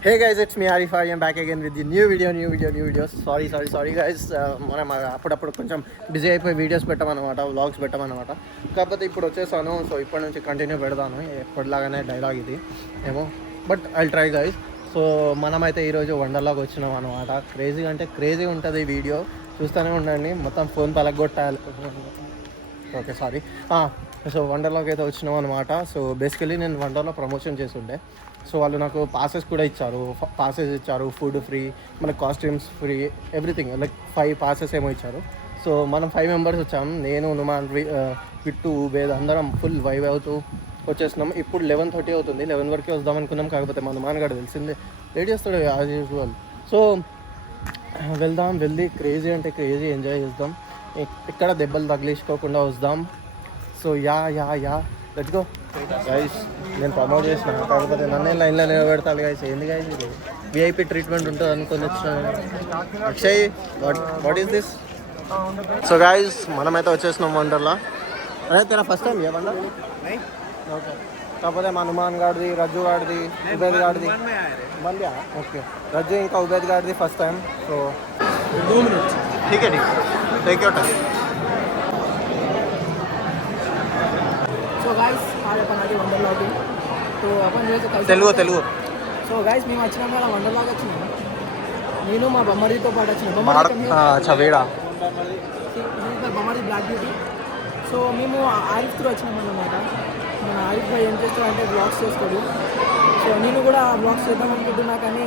Hey guys, it's me Arif. I am back again with the new video. Sorry guys. మనం అప్పుడప్పుడు కొంచెం busy అయిపోయి videos పెట్టామన్నమాట, vlogs పెట్టామన్నమాట. కాకపోతే ఇప్పుడు వచ్చేసాను. సో ఇప్పటి నుంచి కంటిన్యూ పెడతాను, ఎప్పటిలాగానే డైలాగ్ ఇది ఏమో, but I try guys. So మనమైతే ఈరోజు వండర్లాగా వచ్చినాం అనమాట. క్రేజీగా అంటే క్రేజీ ఉంటుంది వీడియో, చూస్తూనే ఉండండి. మొత్తం ఫోన్ పలగొట్టాలి. Okay sorry. సో వండర్లాకి అయితే వచ్చినాం అనమాట. సో బేసికలీ నేను వండర్లో ప్రమోషన్ చేస్తుండే. సో వాళ్ళు నాకు పాసెస్ కూడా ఇచ్చారు, ఫుడ్ ఫ్రీ, మనకు costumes free, everything like 5 passes ఏమో ఇచ్చారు. సో మనం 5 మెంబర్స్ వచ్చాము. నేను, నుమాన్, విట్టు, ఉబేద్ అందరం ఫుల్ వైవ్ అవుతూ వచ్చేసినాం. ఇప్పుడు 11:30 అవుతుంది. 11 వరకే వద్దాం అనుకున్నాం. కాకపోతే మా నుమాన్ గారు తెలిసిందే లేట్ చేస్తాడు యాజ్ యూజువల్. సో వెళ్ళి క్రేజీ అంటే క్రేజీ ఎంజాయ్ చేద్దాం. ఇక్కడ దెబ్బలు తగిలించుకోకుండా వద్దాం. So yeah let's go guys. నేను ప్రమోట్ చేసిన, కాకపోతే నన్నే లైన్లో నిలబెడతాను గైస్. ఏంది గైస్ ఇది? విఐపి ట్రీట్మెంట్ ఉంటుంది అనుకొని వచ్చిన Akshay. What is this? So guys మనమైతే వచ్చేసినాం వండర్లా. అదే తెరా first time a wonder? Okay. కాకపోతే మా హనుమాన్ గాడిది, రజ్జు గాడిది, ఉబేద్ గాడిది మళ్ళీ. ఓకే, రజ్జు ఇంకా ఉబేద్ గాడిది ఫస్ట్ టైం. So 2 minutes. ठीक है take your time. So guys आज अपन आगे वंडरलॉग तो अपन जो है తెలుగు. సో గాయస్ మేము వచ్చినాం కదా వండర్లాగ్ వచ్చినాము. నేను మా బొమ్మడితో పాటు వచ్చిన బొమ్మడి బ్లాక్ బ్యూటీ. సో మేము ఆరిఫ్ త్రూ వచ్చినాం అన్నమాట. మన ఆరిఫ్ భాయ్ ఏం చేస్తాడంటే బ్లాగ్స్ చేస్తాడు. సో నేను కూడా బ్లాగ్స్ చేద్దాం అనుకుంటున్నా, కానీ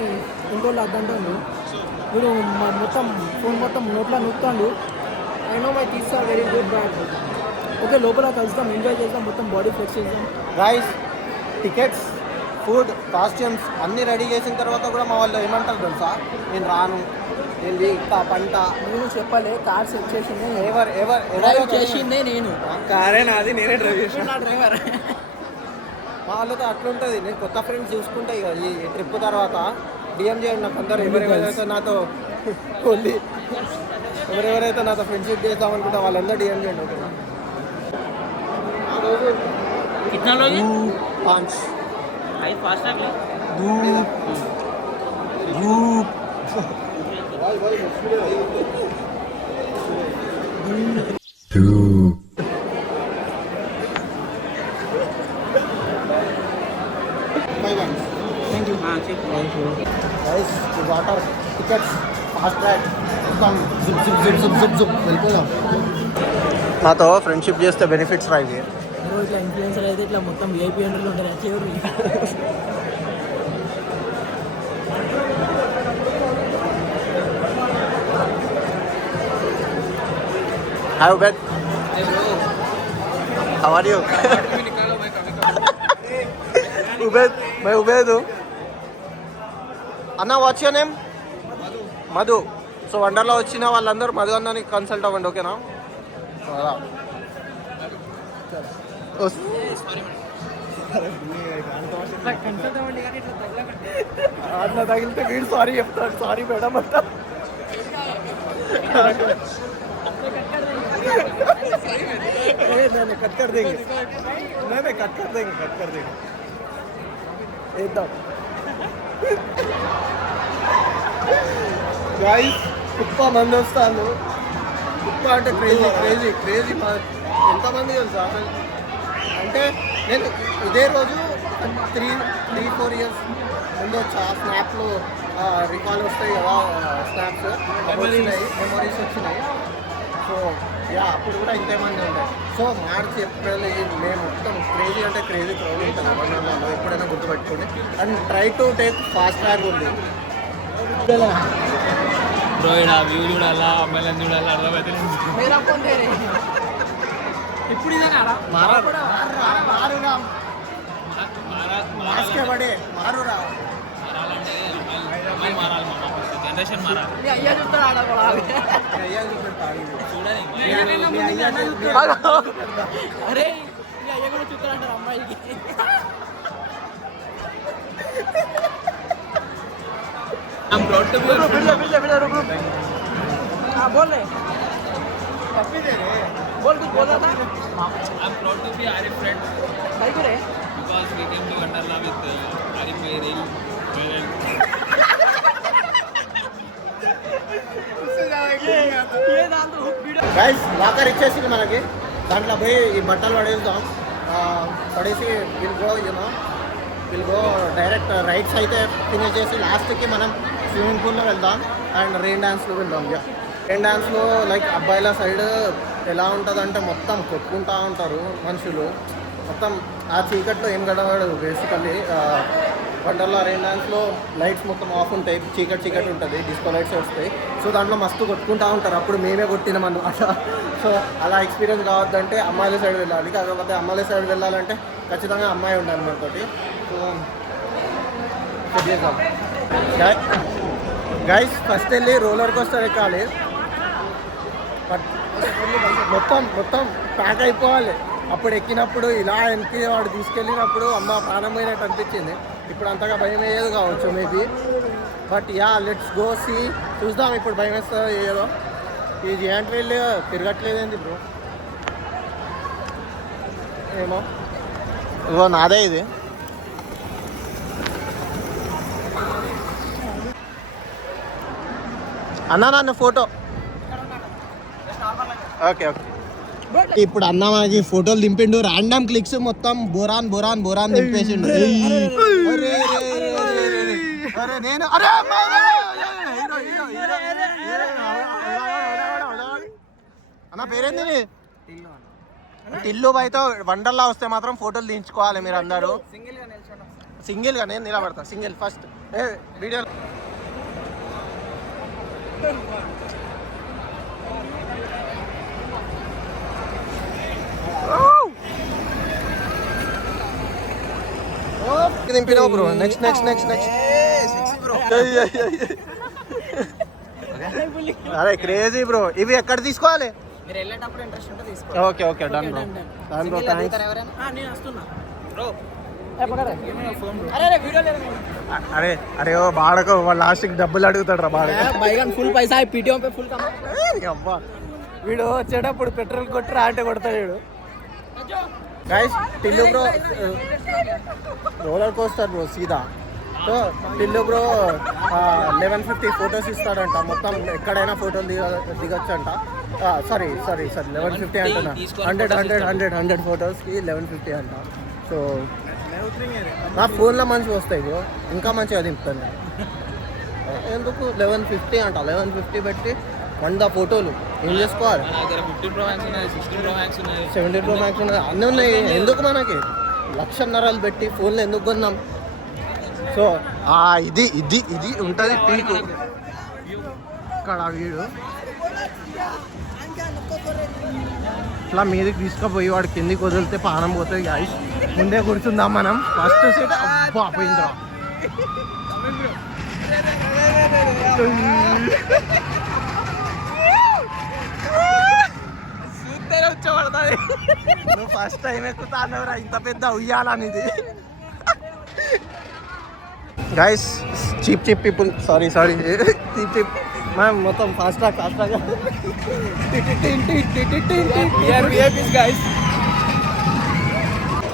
ఇంకోళ్ళు అద్దంటాడు. వీడు మొత్తం ఫోన్ మొత్తం నోట్లో నొక్కుతాడు. I know my teeth are very good bad. Okay, లోపల కలుస్తాం, ఎంజాయ్ చేద్దాం, మొత్తం బాడీ ఫ్లెక్స్ చేద్దాం గైస్. టికెట్స్, ఫుడ్, కాస్ట్యూమ్స్ అన్నీ రెడీ చేసిన తర్వాత కూడా మా వాళ్ళు ఏమంటారు తెలుసా? నేను రాను, నేను వీక్తా పంట. నేను చెప్పలే, కార్ సెట్ చేసిందే ఎవరు చేసిందే నేను. కారే నాది, నేనే డ్రైవ్ చేసిన. నా డ్రైవర్. మా వాళ్ళతో అట్లుంటుంది. నేను కొత్త ఫ్రెండ్స్ చూసుకుంటే ఇక ఈ ట్రిప్ తర్వాత డిఎం చేయండి నాకు అందరూ. ఎవరెవరైతే నాతో ఓన్లీ ఎవరెవరైతే నాతో ఫ్రెండ్షిప్ చేద్దామనుకుంటే వాళ్ళందరూ డిఎం చేయండి. ఓకేనా? कितना लोगे? 5 भाई फास्ट है guys water tickets fast track మొత్తం జిప్ వెళ్ళిపోయాం. నాతో ఫ్రెండ్షిప్ చేస్తే బెనిఫిట్స్ రాయి. ఇట్లా ఇన్ఫ్లుయెన్సర్ అయితే ఇట్లా మొత్తం విఐపీ ఎంట్రీలు ఉంటారు. వచ్చేవారు hi Ubed, how are you? Ubed అన్న, what's your name? Madhu. So వండర్లో వచ్చిన వాళ్ళందరూ మధు అన్నని కన్సల్ట్ అవ్వండి, ఓకేనా? అట్లా తగిలితే వీడు సారీ చెప్తాడు. సారీ మేడం అంట. కట్ కర్ దేంగే एकदम गाइस. కుప్ప మంది వస్తాను. కుప్ప అంటే క్రేజీ ఎంతమంది తెలుసా? అంటే నేను ఇదే రోజు 3-4 ఇయర్స్ ముందు వచ్చా. స్నాప్లో రికాల్ వస్తాయి కదా, స్నాప్స్ మెమరీస్ వచ్చినాయి. సో యా, అప్పుడు కూడా ఇంతేమంది ఉంటాయి. సో మార్చ్, ఏప్రిల్, మే మొత్తం క్రేజీ అంటే క్రేజీ క్రౌడ్ ఉంటుంది వండర్లాలో. ఎప్పుడైనా గుర్తుపెట్టుకోండి. And try to take fast track ఉంది. ఇప్పుడు ఇదేనా మారురా జనరేషన్ మారాలి. అయ్యా చూస్తాడు ఆడకూడదు. అరే మీ అయ్య కూడా చూస్తాడంటారు అమ్మాయికి. बोल रहे बोल कुछ बोल रहा था. I'm proud to be Arif friend भाई को रे because we came to Wonderla with Arif Rail. Guys locker ఇచ్చేసింది మనకి, దాంట్లో పోయి ఈ బట్టలు పడేద్దాం. పడేసి విల్ గో డైరెక్ట్ రైడ్స్ అయితే ఫినిష్ చేసి లాస్ట్కి మనం స్విమ్మింగ్ పూల్లో వెళ్దాం అండ్ రెయిన్ డ్యాన్స్లో వెళ్దాం. రెయిన్ డ్యాన్స్లో లైక్ అబ్బాయిల సైడ్ ఎలా ఉంటుందంటే మొత్తం కొట్టుకుంటూ ఉంటారు మనుషులు, మొత్తం ఆ చీకట్లో ఏం గడవడు. బేసికల్లీ వండర్లా రెయిన్ డ్యాన్స్లో లైట్స్ మొత్తం ఆఫ్ ఉంటాయి, చీకటి ఉంటుంది, డిస్కో లైట్స్ వస్తాయి. సో దాంట్లో మస్తు కొట్టుకుంటూ ఉంటారు. అప్పుడు మేమే కొట్టినాం అన్నమాట. సో అలా ఎక్స్పీరియన్స్ కావద్దంటే అమ్మాయిల సైడ్ వెళ్ళాలి. కాకపోతే అమ్మాయిల సైడ్ వెళ్ళాలంటే ఖచ్చితంగా అమ్మాయి ఉండాలి మనతోటి. సో గైస్ ఫస్ట్ వెళ్ళి రోలర్ కోస్టర్ ఎక్కాలి, బట్ మొత్తం ప్యాక్ అయిపోవాలి. అప్పుడు ఎక్కినప్పుడు ఇలా వెనక్కి వాడు తీసుకెళ్ళినప్పుడు అమ్మ ప్రాణం పోయినట్టు అనిపించింది. ఇప్పుడు అంతగా భయం అయ్యేది కావచ్చు maybe, but let's go see. చూద్దాం ఇప్పుడు భయం వేస్తుంది ఏదో. ఈ జియాంట్ వీల్ తిరగట్లేదేంది బ్రో, ఏమో. ఇగో నాదే ఇది. అన్నా నన్ను ఫోటో. ఓకే. ఇప్పుడు అన్న మనకి ఫోటోలు దింపిండు, ర్యాండమ్ క్లిక్స్ మొత్తం బోరాన్ దింపేసిండు. నేను అన్న పేరేంది? టిల్లు బయతో వండర్లా వస్తే మాత్రం ఫోటోలు దించుకోవాలి మీరు అందరూ. సింగిల్గా నేను నిలబడతా, సింగిల్ ఫస్ట్ వీడియో. దింపినావు బ్రో. నెక్స్ట్ అరే క్రేజీ బ్రో. ఇవి ఎక్కడ తీసుకోవాలి? Okay done bro. అరే ఓ బాడకో లాస్ట్కి డబ్బులు అడుగుతాడు రా బాడక. ఫుల్ పైసా పీటీఓ ఫుల్. అబ్బా వీడు వచ్చేటప్పుడు పెట్రోల్ కొట్టి అంటే కొడతాడు వీడు. Guys Tillu bro roller coaster bro సీదా. సో టిల్లు బ్రో 1150 ఫొటోస్ ఇస్తాడంట. మొత్తం ఎక్కడైనా ఫోటోలు దిగొచ్చు అంట. సారీ 1150 అంటున్నా. 100 ఫొటోస్కి 1150 అంట. సో నా ఫోన్లో మంచిగా వస్తాయి బ్రో, ఇంకా మంచిగా దింపుతాను. ఎందుకు 1150 అంట? 1150 పెట్టి 100 ఫోటోలు ఏం చేసుకోవాలి? 15 Pro Max ఉన్నాయి, 16 Pro Max ఉన్నాయి, 17 Pro Max ఉన్నాయి, అన్నీ ఉన్నాయి. ఎందుకు మనకి 1,00,000 పెట్టి ఫోన్లు ఎందుకు కొన్నాం? సో ఇది ఉంటుంది పీకు. ఇక్కడ వీడు ఇట్లా మీదకి తీసుకుపోయి వాడు కిందికి వదిలితే పానం పోతుంది. గాయస్ ముందే కూర్చుందాం మనం. ఫస్ట్ సీట్ అబ్బా పోయిందిరా. వచ్చబడుతుంది. నువ్వు ఫస్ట్ టైం ఎక్కుతానవరా ఇంత పెద్ద ఉయ్యాలనిది. Guys cheap people, sorry cheap మనం మొత్తం fast track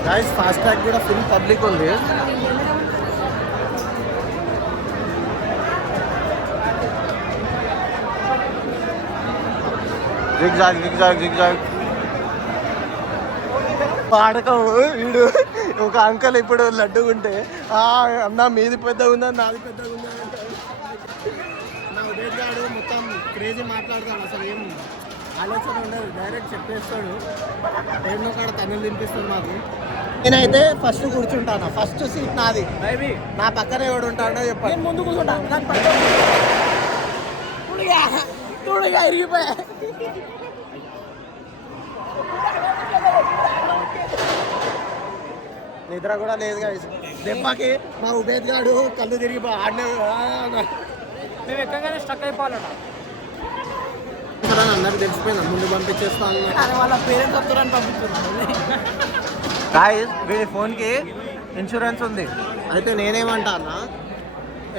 guys fast track కూడా ఫుల్ పబ్లిక్ ఉంది. జిగ్జాగ్ పాడకం. వీడు ఒక అంకల్ ఇప్పుడు లడ్డుగుంటే అన్న మీది పెద్దగా ఉందా నాది పెద్దగా ఉందా అంటే నా ఉదయగాడు మొత్తం క్రేజీ మాట్లాడతాడు. అసలు ఏం ఆలోచన ఉండదు, డైరెక్ట్ చెప్పేస్తాడు. ఏమో కాడ తన్నులు తినిపిస్తాడు మాకు. నేనైతే ఫస్ట్ కూర్చుంటాను, ఫస్ట్ సీట్ నాది. నా పక్కన ఎవడు ఉంటాడో చెప్పాను. ముందు కూర్చుంటా, ఇరిగిపోయా. నిద్ర కూడా లేదు కదా దెబ్బకి. మా ఉబేద్ గాడు కళ్ళు తిరిగి ఆడనే మేము ఎక్కగానే స్టక్ అయిపోవాలట. అందరికి తెలిసిపోయింది, ముందు పంపించేస్తాను. వాళ్ళ పేరెంట్స్ వస్తారని పంపిస్తున్నాను. వీడి ఫోన్కి ఇన్సూరెన్స్ ఉంది. అయితే నేనేమంటా అన్న,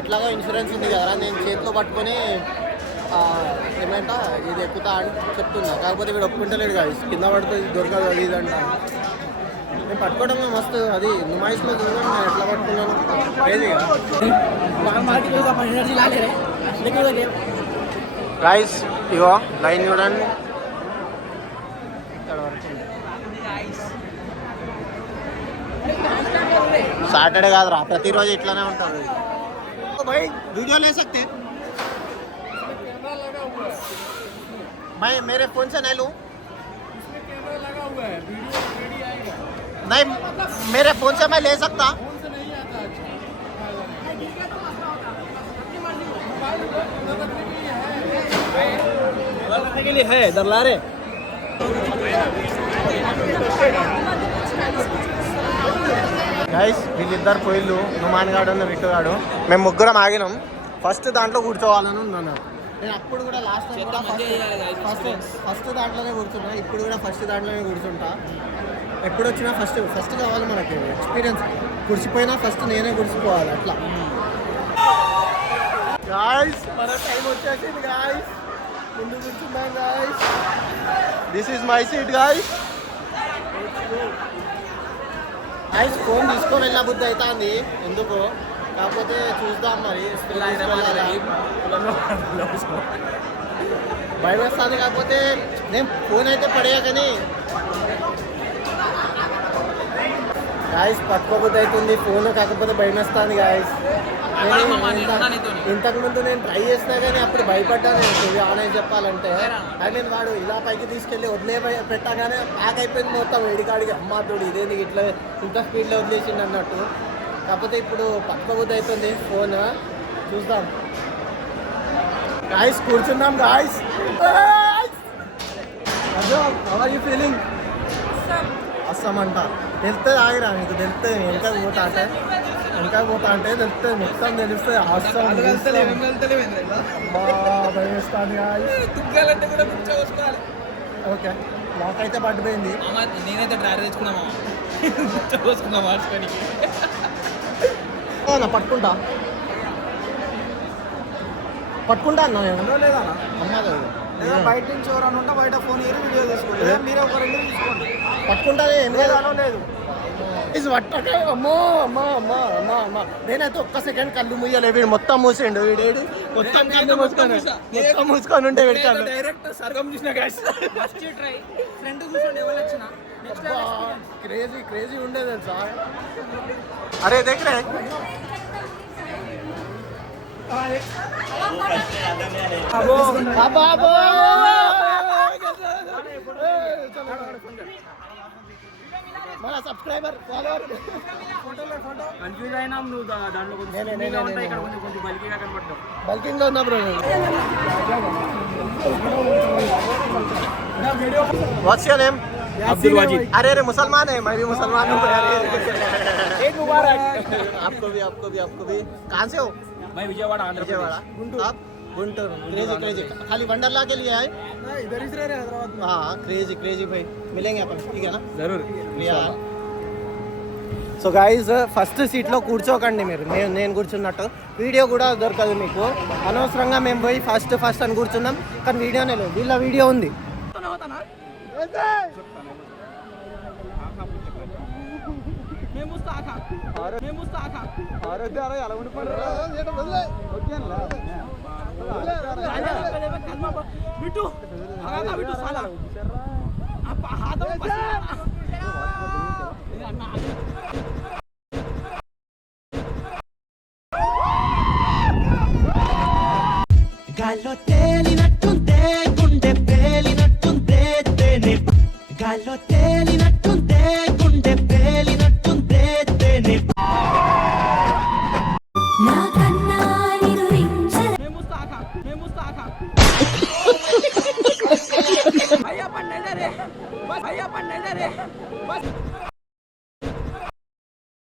ఎట్లాగో ఇన్సూరెన్స్ ఉంది కదా, నేను చేతిలో పట్టుకొని ఏమంటా ఇది ఎక్కుతా అని చెప్తున్నా. కాకపోతే వీడు ఒప్పుకుంటలేడు కదా, కింద పడుతుంది దొరకదు అది ఇది అంట. నేను పట్టుకోవడంలో మస్తు అది నుమాయిస్లో చూడండి నేను ఎట్లా పట్టుకున్నాను క్రేజీగా एनर्जी ला ले रहे लेकिन वो गेम గైస్ ఇగో లైన్ చూడండి ఇక్కడ వరకు సాటర్డే కాదురా ప్రతిరోజు ఇట్లానే ఉంటుంది भाई वीडियो ले सकते मैं मेरे फोन से नहीं लूँ नहीं मेरे फोन से मैं ले सकता के लिए है इधर ला रहे గైస్ వీళ్ళిద్దరు పోయిళ్ళు నుమాన్ గాడు రిట్టు గాడు మేము ముగ్గురం ఆగినాం ఫస్ట్ దాంట్లో కూర్చోవాలని ఉన్నాను నేను అప్పుడు కూడా లాస్ట్ టైం కూడా ఫస్ట్ దాంట్లోనే కూర్చున్నా ఇప్పుడు కూడా ఫస్ట్ దాంట్లోనే కూర్చుంటా ఎప్పుడు వచ్చినా ఫస్ట్ కావాలి మనకి ఎక్స్పీరియన్స్ కూర్చిపోయినా ఫస్ట్ నేనే కూర్చుకోవాలి అట్లా గాయ్స్ మన టైం వచ్చేసింది గాయ్స్ ముందు కూర్చున్నాం guys this is my seat guys guys phone తీసుకొని వెళ్ళిన బుద్ధి అవుతుంది ఎందుకు కాకపోతే చూద్దాం మరి భయం వేస్తుంది కాకపోతే నేను ఫోన్ అయితే పడేయా కానీ గాయస్ పట్టుకోబుద్ధి అవుతుంది ఫోన్ కాకపోతే భయం వేస్తుంది గాయస్ ఇంతకుముందు నేను ట్రై చేసినా కానీ అప్పుడు భయపడ్డాను ఇది ఆన్ అయి చెప్పాలంటే ఐ మీన్ వాడు ఇలా పైకి తీసుకెళ్ళి వదిలే పెట్టగానే ప్యాక్ అయిపోయింది మొత్తం వేడికాడికి అమ్మాతుడు ఇదేంది ఇట్లా ఇంత స్పీడ్లో వదిలేసిండు అన్నట్టు కాకపోతే ఇప్పుడు పట్టుకోబుద్ధి అవుతుంది ఫోన్ చూద్దాం గాయస్ కూర్చుందాం గాయస్ అదో హౌ ఆర్ యూ ఫీలింగ్ అస్సమంట తెలుస్తుంది ఆగిరా మీకు తెలుస్తుంది వెనక పోతా అంటే తెలుస్తుంది మొత్తం తెలుస్తుంది అస్సం భయస్తాను ఓకే లాక్ అయితే పడిపోయింది నేనైతే డ్రైవర్ తెచ్చుకున్నామా మార్చుకోనికి పట్టుకుంటా అన్నా నేను లేదా అమ్మా లేదా బయట నుంచి ఎవరైనా ఉంటే బయట ఫోన్ ఏరి వీడియో తీసుకోండి లేదా మీరే ఒక రెండు తీసుకోండి పట్టుకుంటానే ఏం లేదు అనో లేదు ఇది పట్టకే అమ్మో అమ్మా అమ్మా అమ్మా అమ్మా నేనైతే ఒక్క సెకండ్ కళ్ళు ముయ్యలే వీడు మొత్తం మూసిండు వీడేడు మొత్తం కళ్ళు మూసుకొని ఉంటే వీడి కళ్ళు డైరెక్ట్ సర్గం చూసిన గాయ్స్ ఫస్ట్ ట్రై ఫ్రంట్ కూర్చోండి ఎవరు వచ్చినా నెక్స్ట్ క్రేజీ ఉండేది తెలుసా అరే దగ్గర మన సబ్స్క్రైబర్ ఫాలోవర్ కన్ఫ్యూజ్ అయినా నువ్వు దాంట్లో కొంచెం ఇక్కడ కొంచెం బల్కీగా కనపడ్డావు బల్కింగ్ లో ఉన్నా bro what's your name Abdul Wajid अरे अरे मुसलमान है मैं भी मुसलमान हूँ एक मुबारक आपको भी कहाँ से हो मैं विजयवाड़ा आंध्र विजयवाड़ा आप गुंटूर क्रेजी खाली वंडरला के लिए आए इधर ही रह रहे हैदराबाद में हाँ क्रेजी भाई मिलेंगे अपन ठीक है ना जरूर సో గైజ్ ఫస్ట్ సీట్లో కూర్చోకండి మీరు నేను కూర్చున్నట్టు వీడియో కూడా దొరకదు మీకు అనవసరంగా మేము పోయి ఫస్ట్ అని కూర్చున్నాం కానీ వీడియోనే లేదు వీళ్ళ వీడియో ఉంది గాల్లో తేలినట్టుందే గుండె పేలినట్టుందే తేనె గాల్లో తేలినట్టుందే గుండె పేలినట్టుందే తేనె నా కన్నా నిదురించ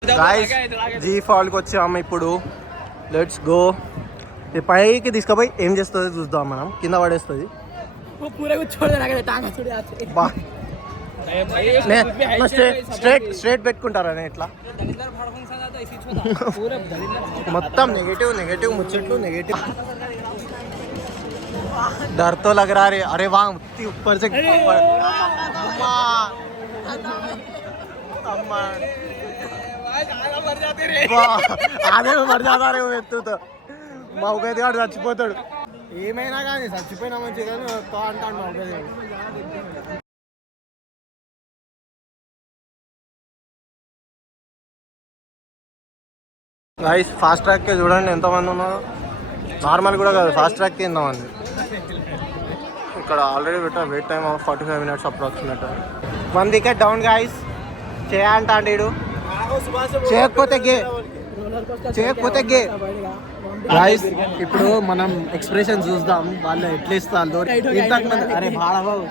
గాయస్ జీ ఫాల్కి వచ్చాము ఇప్పుడు లెట్స్ గో పైకి తీసుకుపోయి ఏం చేస్తుందో చూద్దాం మనం కింద పడేస్తుంది वो पूरे को छोड़ देना कहते टांगा छोड़ आते బా స్ట్రేట్ పెట్టుకుంటారా ఇట్లా మొత్తం నెగటివ్ ముచ్చట్లు నెగటివ్ डर तो लग रहा है अरे वहाँ ऊपर से అమ్మా అదే మరి జాతారే ఎత్తుతో మా ఉగేది గారు చచ్చిపోతాడు. ఏమైనా కానీ చచ్చిపోయినా మంచి కానీ అంటాడు మా ఉగేది గారు. గైస్ ఫాస్ట్ ట్రాక్కి చూడండి ఎంతమంది ఉన్నారు. నార్మల్ కూడా కాదు, ఫాస్ట్ ట్రాక్కి ఎంతమంది. ఇక్కడ ఆల్రెడీ పెట్టా wait time 45 minutes approximate. 1 wicket down guys. చేయంటాడు చేయకపోతే గే గైస్. ఇప్పుడు మనం ఎక్స్ప్రెషన్ చూద్దాం వాళ్ళు ఎట్లా ఇస్తారు. ఇంతకుముందు అరే బాడబాబు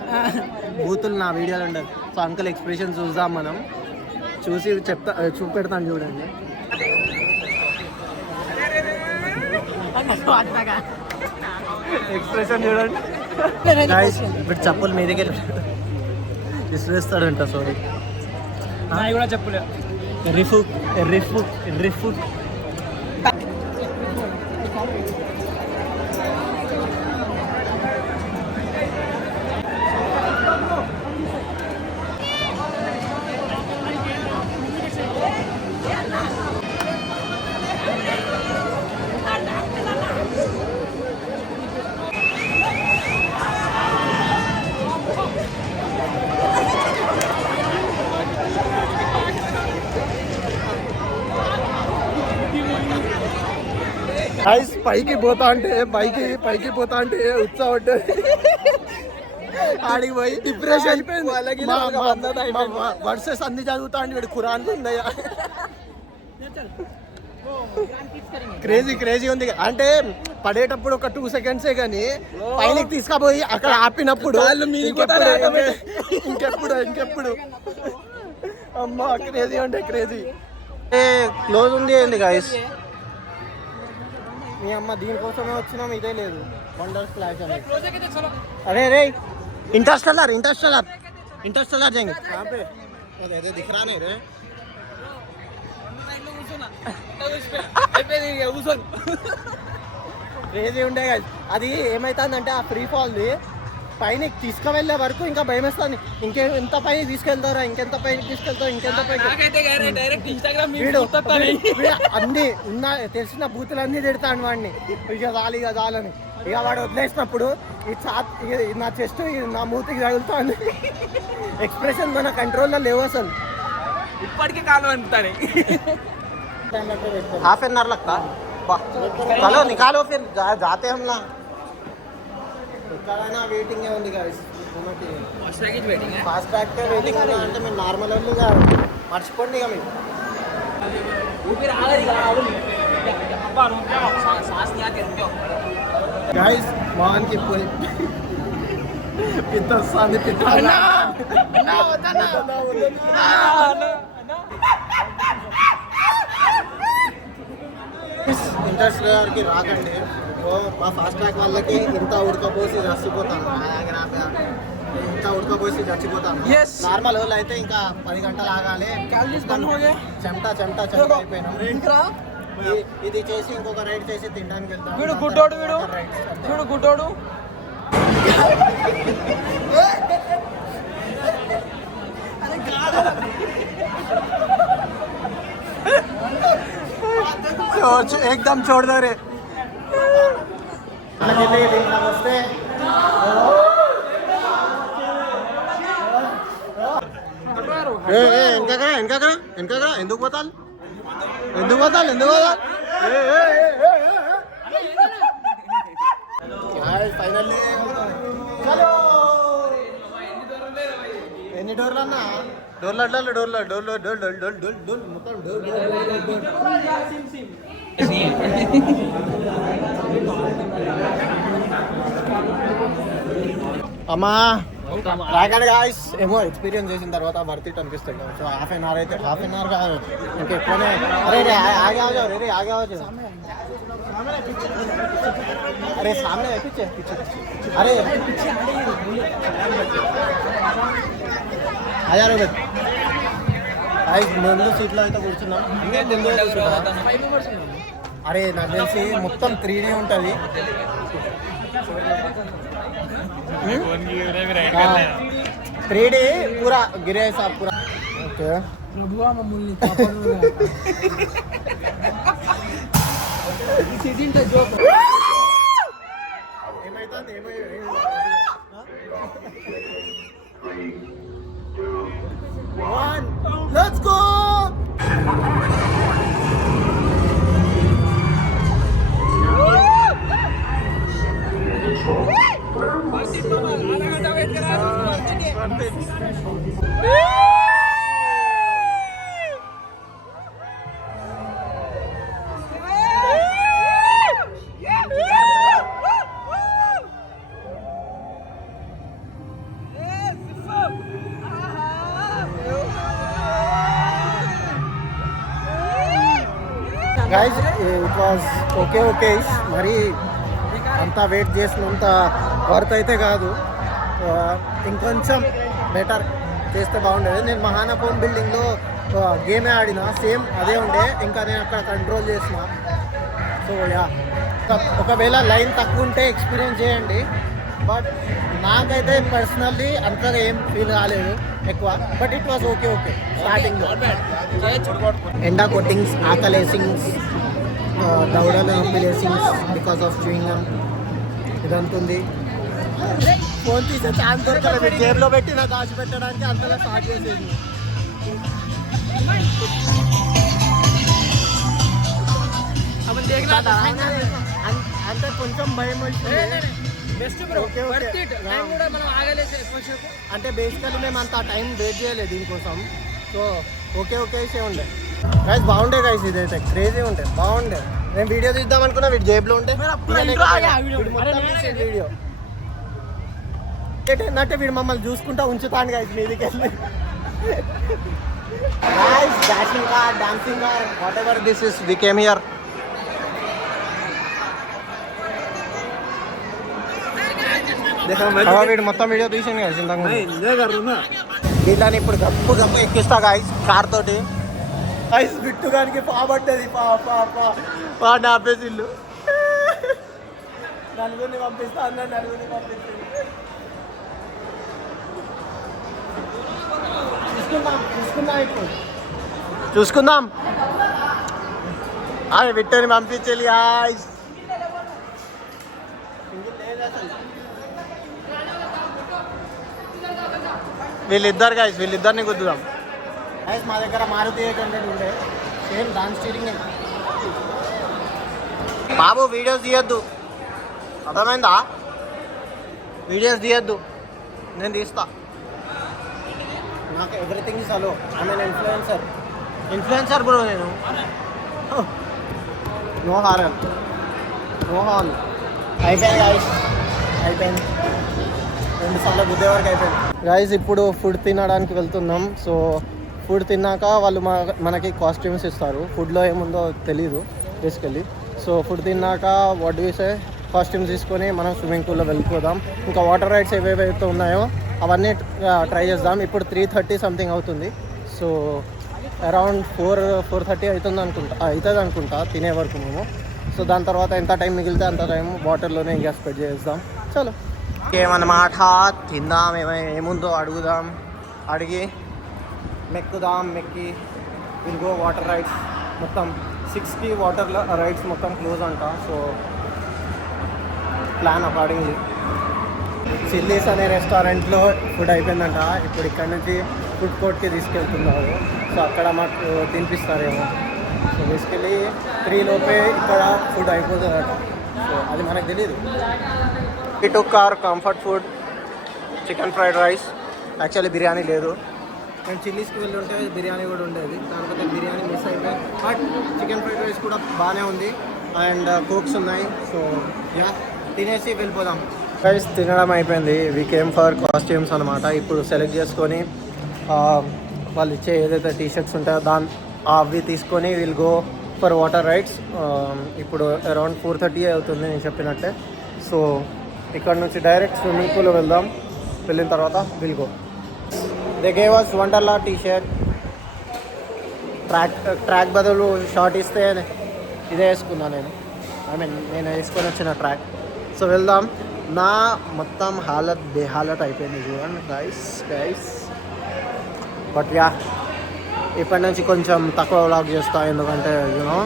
బూతులు నా వీడియోలు ఉండదు. సో అంకుల్ ఎక్స్ప్రెషన్ చూద్దాం, మనం చూసి చూపెడతాను చూడండి. ఎక్స్ప్రెషన్ చూడండి గైస్. ఇప్పుడు చెప్పులు మీ దగ్గర విసిరేస్తాడంట. సారీ కూడా చెప్పులే. రిఫు రిఫు రిఫు గైస్ పైకి పోతా అంటే పైకి పోతా అంటే ఉత్సాహపడ్డది. ఆడికి పోయి డిప్రెషన్ అయిపోయింది. వర్సెస్ అన్ని చదువుతా అంటే వీడు ఖురాన్ ఉందయ్యా. క్రేజీ ఉంది. అంటే పడేటప్పుడు ఒక 2 seconds కానీ పైనకి తీసుకుపోయి అక్కడ ఆపినప్పుడు ఇంకెప్పుడు అమ్మా క్రేజీ అంటే క్రేజీ. క్లోజ్ ఉంది ఏంది గైస్. మీ అమ్మ దీనికోసమే వచ్చినాం, ఇదే లేదు వండర్ ఫ్లాష్ అని. अरे रे इंटरस्टेलर जाएंगे कहाँ पे? वो दिख रहा नहीं रे. క్రేజీ ఉండే కదా అది. ఏమైతుందంటే ఆ ఫ్రీ ఫాల్ది పైన తీసుకువెళ్ళే వరకు ఇంకా భయం వేస్తుంది. ఎంత పైన తీసుకెళ్తారా, ఇంకెంత పైన తీసుకెళ్తావు, అన్ని ఉన్న తెలిసిన బూతులన్నీ తిడతాను వాడిని. ఇక చాలని ఇక వాడు వదిలేసినప్పుడు నా చెస్ట్ నా మూతికి తగులుతాను. ఎక్స్ప్రెషన్ మన కంట్రోల్లో లేవు అసలు. ఇప్పటికీ కాలం అంటానే. हाफ एन आवर लगता. चलो निकालो फिर जाते हम ना. ఇక్కడైనా వెయిటింగ్ ఉంది గాయ్స్. ఫాస్ట్ ట్రాక్ వెయిటింగ్ అంటే మీరు నార్మల్ వాళ్ళు మర్చిపోండి ఇక మీరు. గాయ్స్ మోహన్కి పోయి పిత్త వస్తుంది. ఇంట్రెస్ట్ గారికి రాకండి. మా ఫాస్ట్ ట్రాక్ వాళ్ళకి ఇంత ఉడకపోసి చచ్చిపోతాను. నార్మల్ వాళ్ళు అయితే ఇంకా 10 గంటలు ఆగాలి. చెమట అయిపోయినాం. ఇది చేసి ఇంకొక రైడ్ చేసి తినడానికి వెళ్తాం. వీడు గుడ్డోడు एकदम छोड़ दे रे. వస్తే వెనకరా ఎందుకు పోతాను ఫైనల్లీ. ఎన్ని డోర్లు అన్నా? డోర్లు మొత్తం అమ్మా రాకండి గాయ్స్. ఏమో ఎక్స్పీరియన్స్ చేసిన తర్వాత వర్త్ ఇట్ అనిపిస్తుంది. సో హాఫ్ ఎన్ అవర్ కాదు ఇంకెక్కువనే. అరే ఆగే ఆగే अरे सामने है पीछे अरे 1000 रुपये ముందు సీట్లో అయితే కూర్చున్నాం. అరే నాకు తెలిసి మొత్తం 3D ఉంటుంది. 3D पूरा गिरे साहब पूरा ఓకే ప్రభువా మమ్మల్ని కాపాడు సిటీంటే జోక్ ఏమైతుంది let's go guys it was okay okay మరి అంతా వెయిట్ చేసినంత వర్త్ అయితే కాదు. ఇంకొంచెం బెటర్ చేస్తే బాగుండేది. నేను మహానకోన్ బిల్డింగ్లో గేమే ఆడిన, సేమ్ అదే ఉండే, ఇంకా నేను అక్కడ కంట్రోల్ చేసిన. సో యా, ఒకవేళ లైన్ తక్కువ ఉంటే ఎక్స్పీరియన్స్ చేయండి. బట్ నాకైతే పర్సనల్లీ అంతగా ఏం ఫీల్ కాలేదు ఎక్కువ. But it was okay okay స్టార్టింగ్లో. ఎండా కొట్టింగ్స్, ఆకలేసింగ్స్, దౌడలు నొప్పిలేసింగ్స్ బికాస్ ఆఫ్ చూయింగ్ ఇదంతుంది. ఫోన్ తీసే ఛాన్స్ దొరకలేదు, జేబులో పెట్టి నాకు దాచి పెట్టడానికి అంతగా స్టార్ట్ చేసేది. అంటే కొంచెం భయం అంటే బేసికలీ మేము అంత టైం వెయిట్ చేయలేదు దీనికోసం. సో ఓకే ఓకే ఉండే గైస్, బాగుండే గైస్. ఇదైతే క్రేజీ ఉండే, బాగుండే. నేను వీడియో తీద్దాం అనుకున్నా, వీడి జేబులో ఉంటే వీడియో ఏంటంటే వీడు మమ్మల్ని చూసుకుంటా ఉంచుతాను గైస్ మీదికి వెళ్ళి. Dancing car, dancing car, whatever this is, we came here. వీడు మొత్తం వీడియో తీసాను కదా ఇంతకు. వీళ్ళని ఇప్పుడు గప్పు గప్పు ఎక్కిస్తా గాయస్ కార్ తోటి. గాయస్ బిట్టుగానికి పాబడ్డది, పా నాపేసి ఇల్లు. నలుగురిని పంపిస్తా అన్న, నలుగురిని పంపిస్తుంది. చూసుకుందాం అరే బిట్టుని పంపించాలి గాయస్. వీళ్ళిద్దరు గాయస్, వీళ్ళిద్దరిని గుద్దుదాం గాయస్. మా దగ్గర మారుతి 800 ఉండే, సేమ్ దాని స్టీరింగ్. బాబు వీడియోస్ తీయద్దు, అర్థమైందా? వీడియోస్ తీయద్దు, నేను తీస్తా. నాకు everything is allow. I mean influencer bro నేను. No horror, no hall. అయిపోయింది గాయస్, అయిపోయింది. 2 సార్లు గుద్దే వరకు అయిపోయింది గాయస్. ఇప్పుడు ఫుడ్ తినడానికి వెళ్తున్నాం. సో ఫుడ్ తిన్నాక వాళ్ళు మనకి కాస్ట్యూమ్స్ ఇస్తారు. ఫుడ్లో ఏముందో తెలీదు బేసికలీ. సో ఫుడ్ తిన్నాక వాట్ సే కాస్ట్యూమ్స్ తీసుకొని మనం స్విమ్మింగ్ పూల్లో వెళ్ళిపోదాం. ఇంకా వాటర్ రైడ్స్ ఏవేవైతే ఉన్నాయో అవన్నీ ట్రై చేద్దాం. ఇప్పుడు 3:30 సంథింగ్ అవుతుంది. సో అరౌండ్ 4:30 అవుతుంది అనుకుంటా తినే వరకు మేము. సో దాని తర్వాత ఎంత టైం మిగిలితే అంత టైం వాటర్లోనే ఇంకా స్పెండ్ చేద్దాం. చలో ఏమన్నమాట, తిందాం, ఏముందో అడుగుదాం, అడిగి మెక్కి విల్ గో వాటర్ రైడ్స్. మొత్తం 6కి వాటర్ రైడ్స్ మొత్తం క్లోజ్ అంట. So plan accordingly. చిల్లీస్ అనే రెస్టారెంట్లో ఫుడ్ అయిపోయిందంట. ఇప్పుడు ఇక్కడ నుంచి ఫుడ్ కోర్ట్కి తీసుకెళ్తున్నారు. సో అక్కడ మాకు తినిపిస్తారేమో. సో బేసికలీ 3 లోపే ఇక్కడ ఫుడ్ అయిపోతుందట. సో అది మనకు తెలీదు. We took our comfort food, chicken fried rice. Actually biryani లేదు. మేము చిల్లీస్కి వెళ్ళి ఉంటే బిర్యానీ కూడా ఉండేది, కాకపోతే బిర్యానీ మిస్ అయిపోయింది. బట్ చికెన్ ఫ్రైడ్ రైస్ కూడా బాగానే ఉంది అండ్ కోక్స్ ఉన్నాయి. సో యా, తినేసి వెళ్ళిపోదాం. రైస్ తినడం అయిపోయింది. వీ కేమ్ ఫర్ కాస్ట్యూమ్స్ అనమాట. ఇప్పుడు సెలెక్ట్ చేసుకొని వాళ్ళు ఇచ్చే ఏదైతే టీషర్ట్స్ ఉంటాయో అవి తీసుకొని will go for water rides. ఇప్పుడు అరౌండ్ 4:30 అవుతుంది నేను చెప్పినట్టే. సో ఇక్కడ నుంచి డైరెక్ట్ స్విమ్మింగ్ పూల్ వెళ్దాం. వెళ్ళిన తర్వాత will go. They gave us Wonderla T shirt. Track బదులు షార్ట్ ఇస్తే ఇదే వేసుకున్నా నేను. నేను వేసుకొని వచ్చిన ట్రాక్. సో వెళ్దాం. నా మొత్తం బేహాలత్ అయిపోయింది చూడండి గైస్. బట్ యా, ఇప్పటి నుంచి కొంచెం తక్కువ వ్లాగ్ చేస్తా, ఎందుకంటే యూనో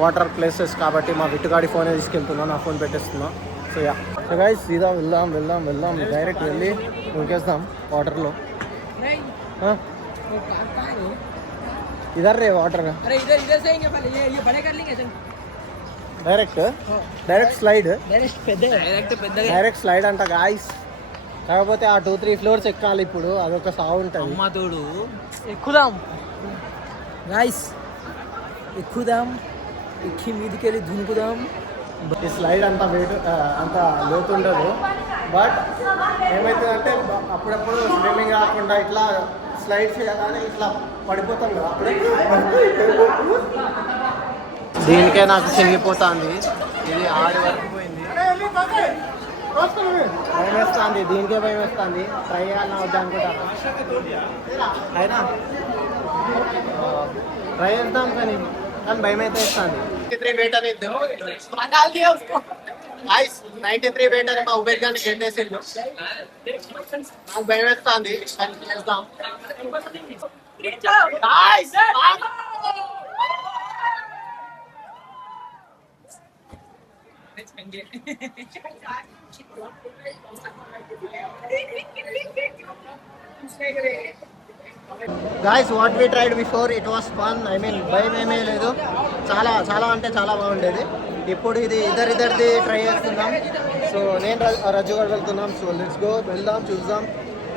వాటర్ ప్లేసెస్ కాబట్టి మా విట్టుగాడి ఫోనే తీసుకెళ్తున్నా, నా ఫోన్ పెట్టేస్తున్నా. సో యా, సో గైస్ సీదా వెళ్దాం డైరెక్ట్ వెళ్ళి ఉరికేస్తాం వాటర్లో. ఇదర్ రే వాటర్ अरे इधर इधर से आएंगे पहले ये बड़े कर लेंगे चल డైరెక్ట్ స్లైడ్ डायरेक्ट స్లైడ్ అంట గాయస్. కాకపోతే ఆ 2-3 ఫ్లోర్స్ ఎక్కాలి ఇప్పుడు, అదొక సాగు ఉంటుంది. అమ్మ తోడు ఎక్కుదాం గాయ్స్, ఎక్కుదాం, ఎక్కి మీదికి వెళ్ళి దునుకుదాం. ఈ స్లైడ్ అంత వెయిట్ అంత లోతు ఉండదు, బట్ ఏమవుతుందంటే అప్పుడప్పుడు స్విమ్మింగ్ రాకుండా ఇట్లా స్లైడ్ చేయగానే ఇట్లా పడిపోతాం కదా, అప్పుడే దీనికే నాకు చెంగిపోతుంది. ఇది ఆడి వరకు పోయింది, భయం వేస్తుంది, దీనికే భయం వేస్తుంది. ట్రై చేయాలని వద్దా అనుకుంటాను, అయినా ట్రై చేద్దాం కానీ భయం అయితే వేస్తుంది. 93 వెయిట్ అనేది 93 వెయిట్ అని మా ఉబేర్ గారిని గెట్టేసిండు. నాకు భయం వేస్తుంది, చేద్దాం. Guys, what we tried before, it was fun. I mean, భయం ఏమీ లేదు, చాలా అంటే చాలా బాగుండేది. ఇప్పుడు ఇది ఇద్దరిది ట్రై చేస్తున్నాం. సో నేను రజ్జు కూడా వెళ్తున్నాం. సో లెట్స్ గో, వెళ్దాం, చూద్దాం.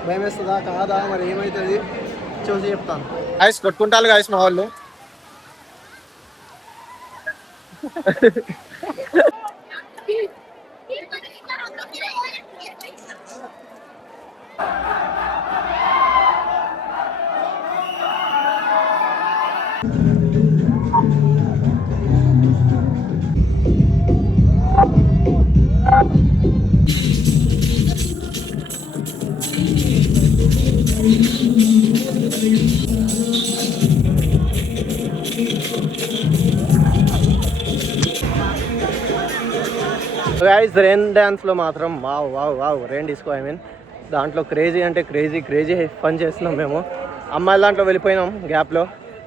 భయం వేస్తుందా కాదా మరి ఏమవుతుంది చూసి చెప్తాను. గాయస్ కొట్టుకుంటారు గాయస్ మా వాళ్ళు. గైస్ రెయిన్ డ్యాన్స్లో మాత్రం wow rain disco, I mean దాంట్లో క్రేజీ అంటే క్రేజీ ఫన్ చేస్తున్నాం మేము. అమ్మాయిల దాంట్లో వెళ్ళిపోయినాం, గ్యాప్లో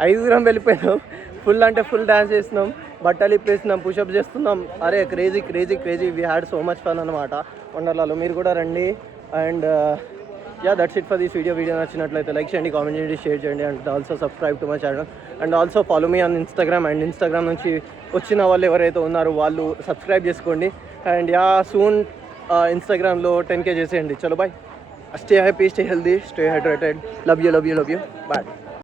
5 వెళ్ళిపోయినాం. ఫుల్ అంటే ఫుల్ డ్యాన్స్ చేస్తున్నాం, బట్టలు ఇప్పేస్తున్నాం, పుషప్ చేస్తున్నాం. అరే crazy we had so much fun అనమాట వండర్లాలో. మీరు కూడా రండి. And yeah, that's it for this video నచ్చినట్లయితే లైక్ చేయండి, కామెంట్ చేయండి, షేర్ చేయండి. And also subscribe to my channel. And also follow me on Instagram. And Instagram నుంచి వచ్చిన వాళ్ళు ఎవరైతే ఉన్నారో వాళ్ళు సబ్స్క్రైబ్ చేసుకోండి. అండ్ యా, సూన్ ఇన్స్టాగ్రామ్లో 10K చేసేయండి. చలో bye, stay happy, stay healthy, stay hydrated. Love you. Bye.